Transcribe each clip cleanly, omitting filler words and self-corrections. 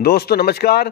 दोस्तों नमस्कार।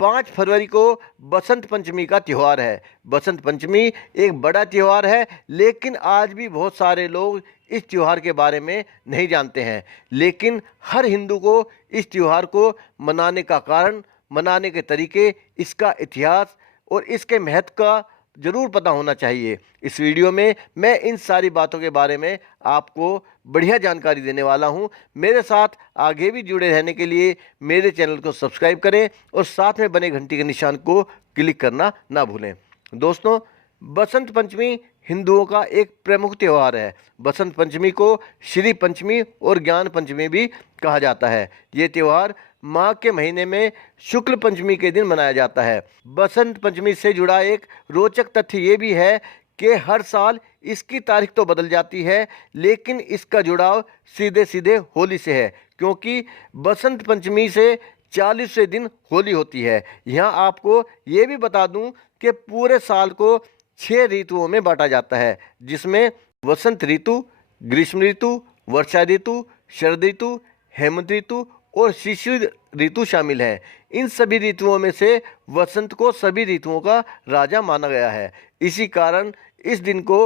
5 फरवरी को बसंत पंचमी का त्यौहार है। बसंत पंचमी एक बड़ा त्यौहार है, लेकिन आज भी बहुत सारे लोग इस त्यौहार के बारे में नहीं जानते हैं। लेकिन हर हिंदू को इस त्यौहार को मनाने का कारण, मनाने के तरीके, इसका इतिहास और इसके महत्व का ज़रूर पता होना चाहिए। इस वीडियो में मैं इन सारी बातों के बारे में आपको बढ़िया जानकारी देने वाला हूं। मेरे साथ आगे भी जुड़े रहने के लिए मेरे चैनल को सब्सक्राइब करें और साथ में बने घंटी के निशान को क्लिक करना ना भूलें। दोस्तों, बसंत पंचमी हिंदुओं का एक प्रमुख त्यौहार है। बसंत पंचमी को श्री पंचमी और ज्ञान पंचमी भी कहा जाता है। ये त्यौहार माघ के महीने में शुक्ल पंचमी के दिन मनाया जाता है। बसंत पंचमी से जुड़ा एक रोचक तथ्य ये भी है कि हर साल इसकी तारीख तो बदल जाती है, लेकिन इसका जुड़ाव सीधे सीधे होली से है, क्योंकि बसंत पंचमी से 40वें दिन होली होती है। यहाँ आपको ये भी बता दूं कि पूरे साल को 6 ऋतुओं में बांटा जाता है, जिसमें वसंत ऋतु, ग्रीष्म ऋतु, वर्षा ऋतु, शरद ऋतु, हेमंत ऋतु और शिशिर ऋतु शामिल हैं। इन सभी ऋतुओं में से वसंत को सभी ऋतुओं का राजा माना गया है। इसी कारण इस दिन को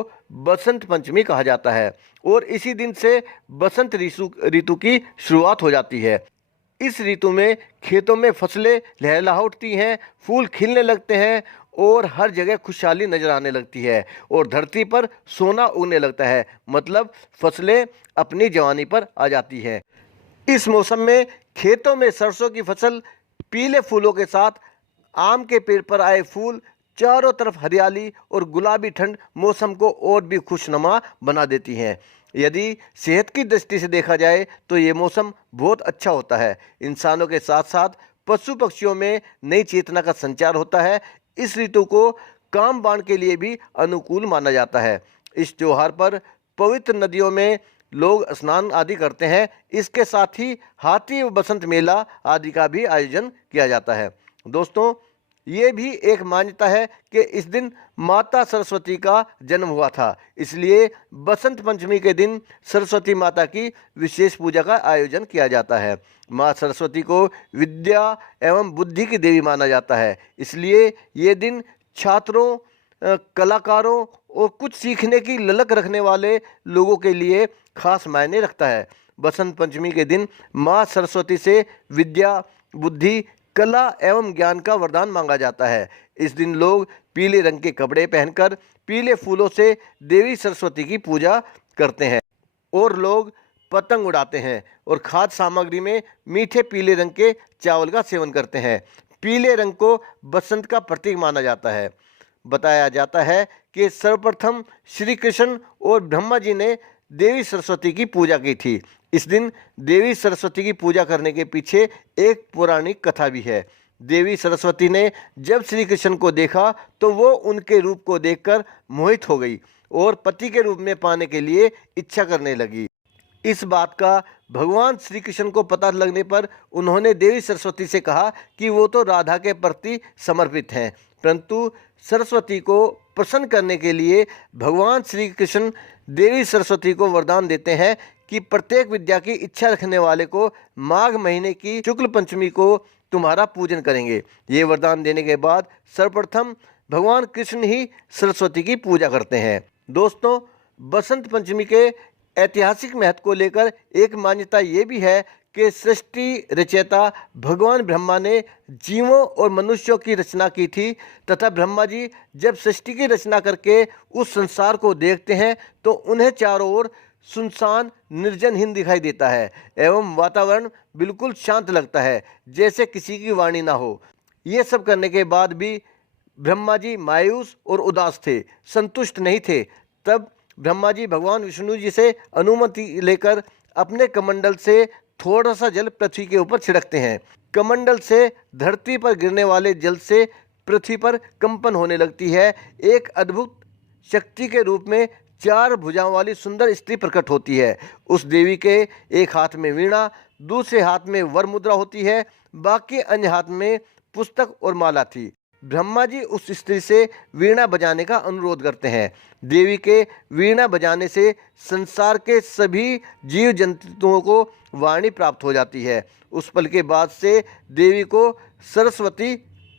बसंत पंचमी कहा जाता है और इसी दिन से बसंत ऋतु की शुरुआत हो जाती है। इस ऋतु में खेतों में फसलें लहलहा उठती हैं, फूल खिलने लगते हैं और हर जगह खुशहाली नजर आने लगती है और धरती पर सोना उगने लगता है। मतलब फसलें अपनी जवानी पर आ जाती हैं। इस मौसम में खेतों में सरसों की फसल पीले फूलों के साथ, आम के पेड़ पर आए फूल, चारों तरफ हरियाली और गुलाबी ठंड मौसम को और भी खुशनुमा बना देती हैं। यदि सेहत की दृष्टि से देखा जाए तो ये मौसम बहुत अच्छा होता है। इंसानों के साथ साथ पशु पक्षियों में नई चेतना का संचार होता है। इस ऋतु को काम बाण के लिए भी अनुकूल माना जाता है। इस त्योहार पर पवित्र नदियों में लोग स्नान आदि करते हैं। इसके साथ ही हाथी बसंत मेला आदि का भी आयोजन किया जाता है। दोस्तों, ये भी एक मान्यता है कि इस दिन माता सरस्वती का जन्म हुआ था, इसलिए बसंत पंचमी के दिन सरस्वती माता की विशेष पूजा का आयोजन किया जाता है। माँ सरस्वती को विद्या एवं बुद्धि की देवी माना जाता है, इसलिए ये दिन छात्रों, कलाकारों और कुछ सीखने की ललक रखने वाले लोगों के लिए खास मायने रखता है। बसंत पंचमी के दिन माँ सरस्वती से विद्या, बुद्धि, कला एवं ज्ञान का वरदान मांगा जाता है। इस दिन लोग पीले रंग के कपड़े पहनकर पीले फूलों से देवी सरस्वती की पूजा करते हैं और लोग पतंग उड़ाते हैं और खाद्य सामग्री में मीठे पीले रंग के चावल का सेवन करते हैं। पीले रंग को बसंत का प्रतीक माना जाता है। बताया जाता है कि सर्वप्रथम श्री कृष्ण और ब्रह्मा जी ने देवी सरस्वती की पूजा की थी। इस दिन देवी सरस्वती की पूजा करने के पीछे एक पौराणिक कथा भी है। देवी सरस्वती ने जब श्री कृष्ण को देखा तो वो उनके रूप को देखकर मोहित हो गई और पति के रूप में पाने के लिए इच्छा करने लगी। इस बात का भगवान श्री कृष्ण को पता लगने पर उन्होंने देवी सरस्वती से कहा कि वो तो राधा के प्रति समर्पित हैं, परंतु सरस्वती को प्रसन्न करने के लिए भगवान श्री कृष्ण देवी सरस्वती को वरदान देते हैं कि प्रत्येक विद्या की इच्छा रखने वाले को माघ महीने की शुक्ल पंचमी को तुम्हारा पूजन करेंगे। ये वरदान देने के बाद सर्वप्रथम भगवान कृष्ण ही सरस्वती की पूजा करते हैं। दोस्तों, बसंत पंचमी के ऐतिहासिक महत्व को लेकर एक मान्यता ये भी है कि सृष्टि रचयिता भगवान ब्रह्मा ने जीवों और मनुष्यों की रचना की थी तथा ब्रह्मा जी जब सृष्टि की रचना करके उस संसार को देखते हैं तो उन्हें चारों ओर सुनसान निर्जनहीन दिखाई देता है एवं वातावरण बिल्कुल शांत लगता है, जैसे किसी की वाणी ना हो। ये सब करने के बाद भी ब्रह्मा जी मायूस और उदास थे, संतुष्ट नहीं थे। तब ब्रह्मा जी भगवान विष्णु जी से अनुमति लेकर अपने कमंडल से थोड़ा सा जल पृथ्वी के ऊपर छिड़कते हैं। कमंडल से धरती पर गिरने वाले जल से पृथ्वी पर कंपन होने लगती है। एक अद्भुत शक्ति के रूप में 4 भुजाओं वाली सुंदर स्त्री प्रकट होती है। उस देवी के एक हाथ में वीणा, दूसरे हाथ में वर मुद्रा होती है, बाकी अन्य हाथ में पुस्तक और माला थी। ब्रह्मा जी उस स्त्री से वीणा बजाने का अनुरोध करते हैं। देवी के वीणा बजाने से संसार के सभी जीव जंतुओं को वाणी प्राप्त हो जाती है। उस पल के बाद से देवी को सरस्वती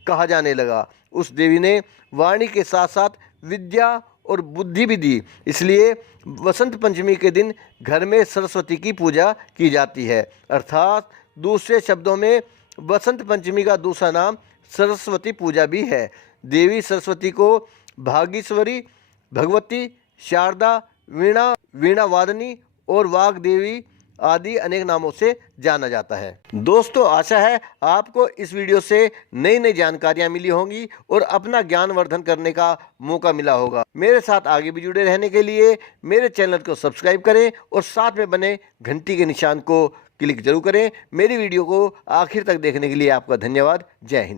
कहा जाने लगा। उस देवी ने वाणी के साथ साथ विद्या और बुद्धि भी दी। इसलिए वसंत पंचमी के दिन घर में सरस्वती की पूजा की जाती है। अर्थात दूसरे शब्दों में वसंत पंचमी का दूसरा नाम सरस्वती पूजा भी है। देवी सरस्वती को भागीश्वरी, भगवती, शारदा, वीणा, वीणा वादनी और वाग देवी आदि अनेक नामों से जाना जाता है। दोस्तों, आशा है आपको इस वीडियो से नई नई जानकारियां मिली होंगी और अपना ज्ञान वर्धन करने का मौका मिला होगा। मेरे साथ आगे भी जुड़े रहने के लिए मेरे चैनल को सब्सक्राइब करें और साथ में बने घंटी के निशान को क्लिक जरूर करें। मेरी वीडियो को आखिर तक देखने के लिए आपका धन्यवाद। जय हिंद।